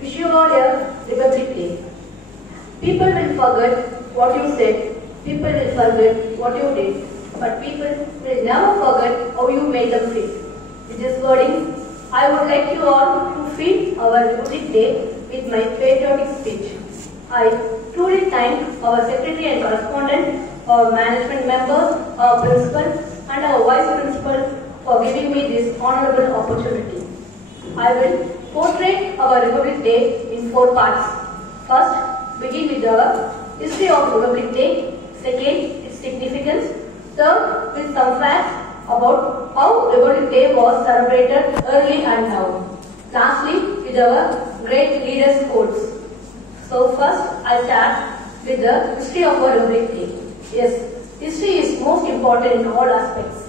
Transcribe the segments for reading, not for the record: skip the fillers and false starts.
Wish you all a Republic Day. People will forget what you said, people will forget what you did, but people will never forget how you made them feel. With this wording, I would like you all to feel our Republic Day with my patriotic speech. I truly thank our Secretary and Correspondent, our management members, our Principal and our Vice Principal for giving me this honorable opportunity. I will portray our Republic Day in 4 parts. First, begin with the history of Republic Day. Second, its significance. Third, with some facts about how Republic Day was celebrated early and now. Lastly, with our great leaders' quotes. So first, I start with the history of our Republic Day. Yes, history is most important in all aspects.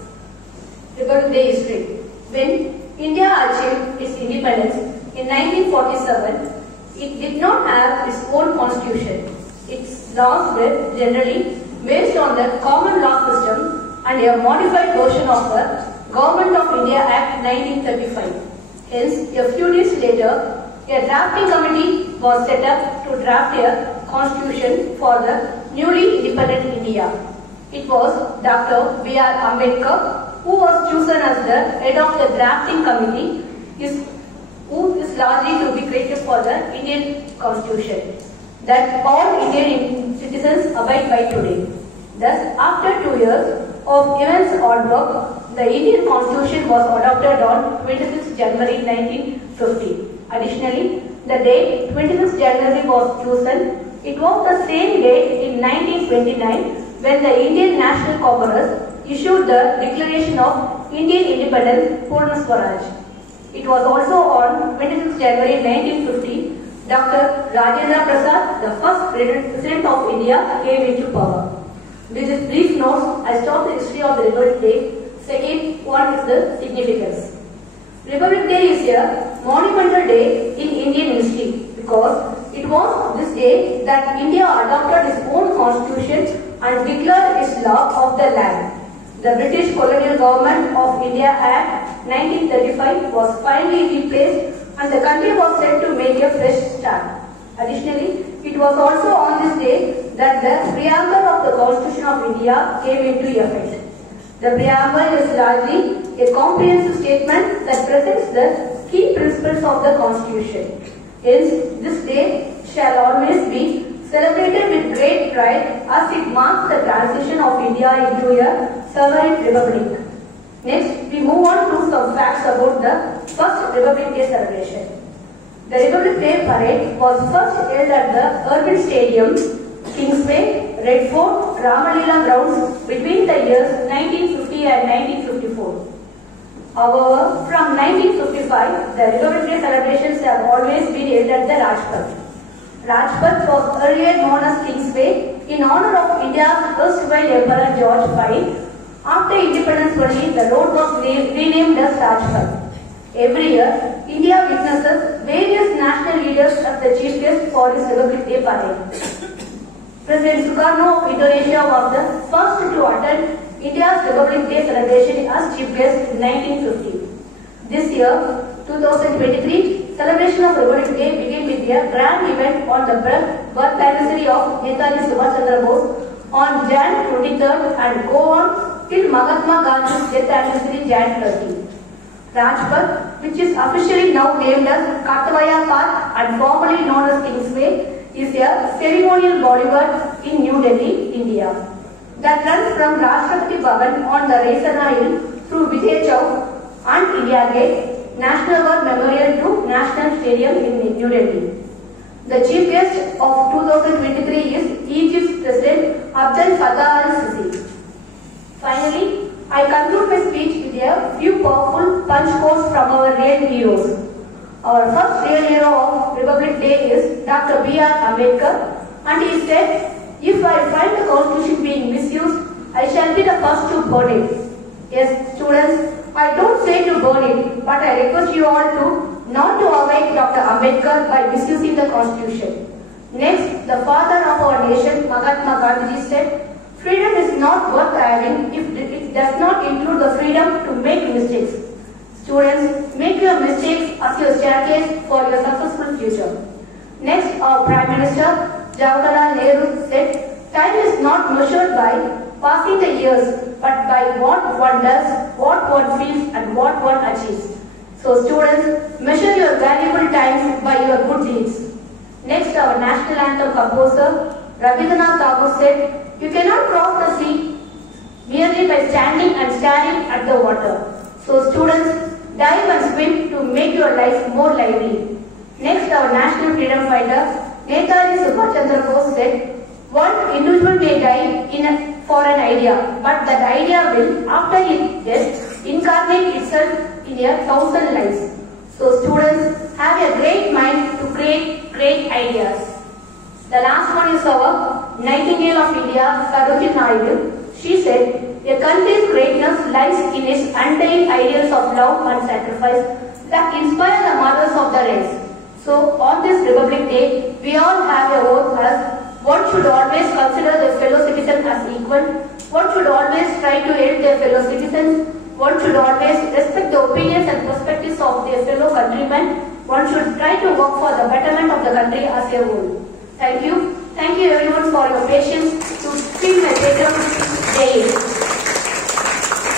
Republic Day history. When India achieved its independence in 1947, it did not have its own constitution. Its laws were generally based on the common law system and a modified version of the Government of India Act 1935. Hence, a few days later, a drafting committee was set up to draft a constitution for the newly independent India. It was Dr. B.R. Ambedkar who was chosen as the head of the drafting committee, who is largely to be created for the Indian constitution that all Indian citizens abide by today. Thus, after 2 years of immense hard work, the Indian constitution was adopted on 26 January 1950. Additionally, the date 26 January was chosen. It was the same date in 1929 when the Indian National Congress issued the Declaration of Indian Independence, Purna Swaraj. It was also on 26 January 1950, Dr. Rajendra Prasad, the first President of India, came into power. With these brief notes, I stop the history of the Republic Day. Second, what is the significance? Republic Day is a monumental day in Indian history because it was this day that India adopted its own constitution and declared its law of the land. The British Colonial Government of India Act 1935 was finally replaced and the country was set to make a fresh start. Additionally, it was also on this day that the preamble of the Constitution of India came into effect. The preamble is largely a comprehensive statement that presents the key principles of the Constitution. Hence, this day shall always be celebrated with great pride as it marks the transition of India into a sovereign republic. Next, we move on to some facts about the first Republic Day celebration. The Republic Day parade was first held at the Urban Stadium, Kingsway, Red Fort, Ramalila grounds between the years 1950 and 1954. However, from 1955, the Republic Day celebrations have always been held at the Rajpath. Rajpath was earlier known as Kingsway in honor of India's erstwhile Emperor George V. After independence only, the road was renamed as Rajpath. Every year, India witnesses various national leaders as the chief guest for this Republic Day parade. President Sukarno of Indonesia was the first to attend India's Republic Day celebration as chief guest in 1950. This year, 2023, celebration of Republic Day began with a grand event on the birth anniversary of Netaji Subhash Chandra Bose on Jan 23rd and go on till Mahatma Gandhi's death anniversary Jan 30. Rajpath, which is officially now named as Kartavaya Path and formerly known as Kingsway, is a ceremonial bodyguard in New Delhi, India, that runs from Rashtrapati Bhavan on the Raisana Hill through Vijay Chowk and India Gate, National War Memorial to National Stadium in New Delhi. The chief guest of 2023 is Egypt's President Abdel Fattah al-Sisi. Finally, I conclude my speech with a few powerful punch quotes from our real heroes. Our first real hero of Republic Day is Dr. B.R. Ambedkar, and he said, "If I find the Constitution being misused, I shall be the first to burn it." Yes, students, I don't say to burn it, but I request you all to not to await Dr. Ambedkar by misusing the Constitution. Next, the father of our nation, Mahatma Gandhi, said, "Freedom is not worth having if it does not include the freedom to make mistakes." Students, make your mistakes as your staircase for your successful future. Next, our Prime Minister Jawaharlal Nehru said, time is not measured by passing the years, but by what one does, what one feels, and what one achieves. So students, measure your valuable times by your good deeds. Next, our national anthem composer Rabindranath Tagore said, you cannot cross the sea merely by standing and staring at the water. So students, dive and swim to make your life more lively. Next, our national freedom fighter Netaji Subhash Chandra Bose said, one individual may die for an idea, but that idea will, after its death, incarnate itself in 1,000 lives. So students, have a great mind to create great ideas. The last one is our Nightingale of India, Sarojini Naidu. She said, a country's greatness lies in its undying ideals of love and sacrifice that inspire the mothers of the race. So, on this Republic Day, we all have a vote as one should always consider their fellow citizens as equal, one should always try to help their fellow citizens, one should always respect the opinions and perspectives of their fellow countrymen, one should try to work for the betterment of the country as a whole. Thank you. Thank you everyone for your patience to see my program.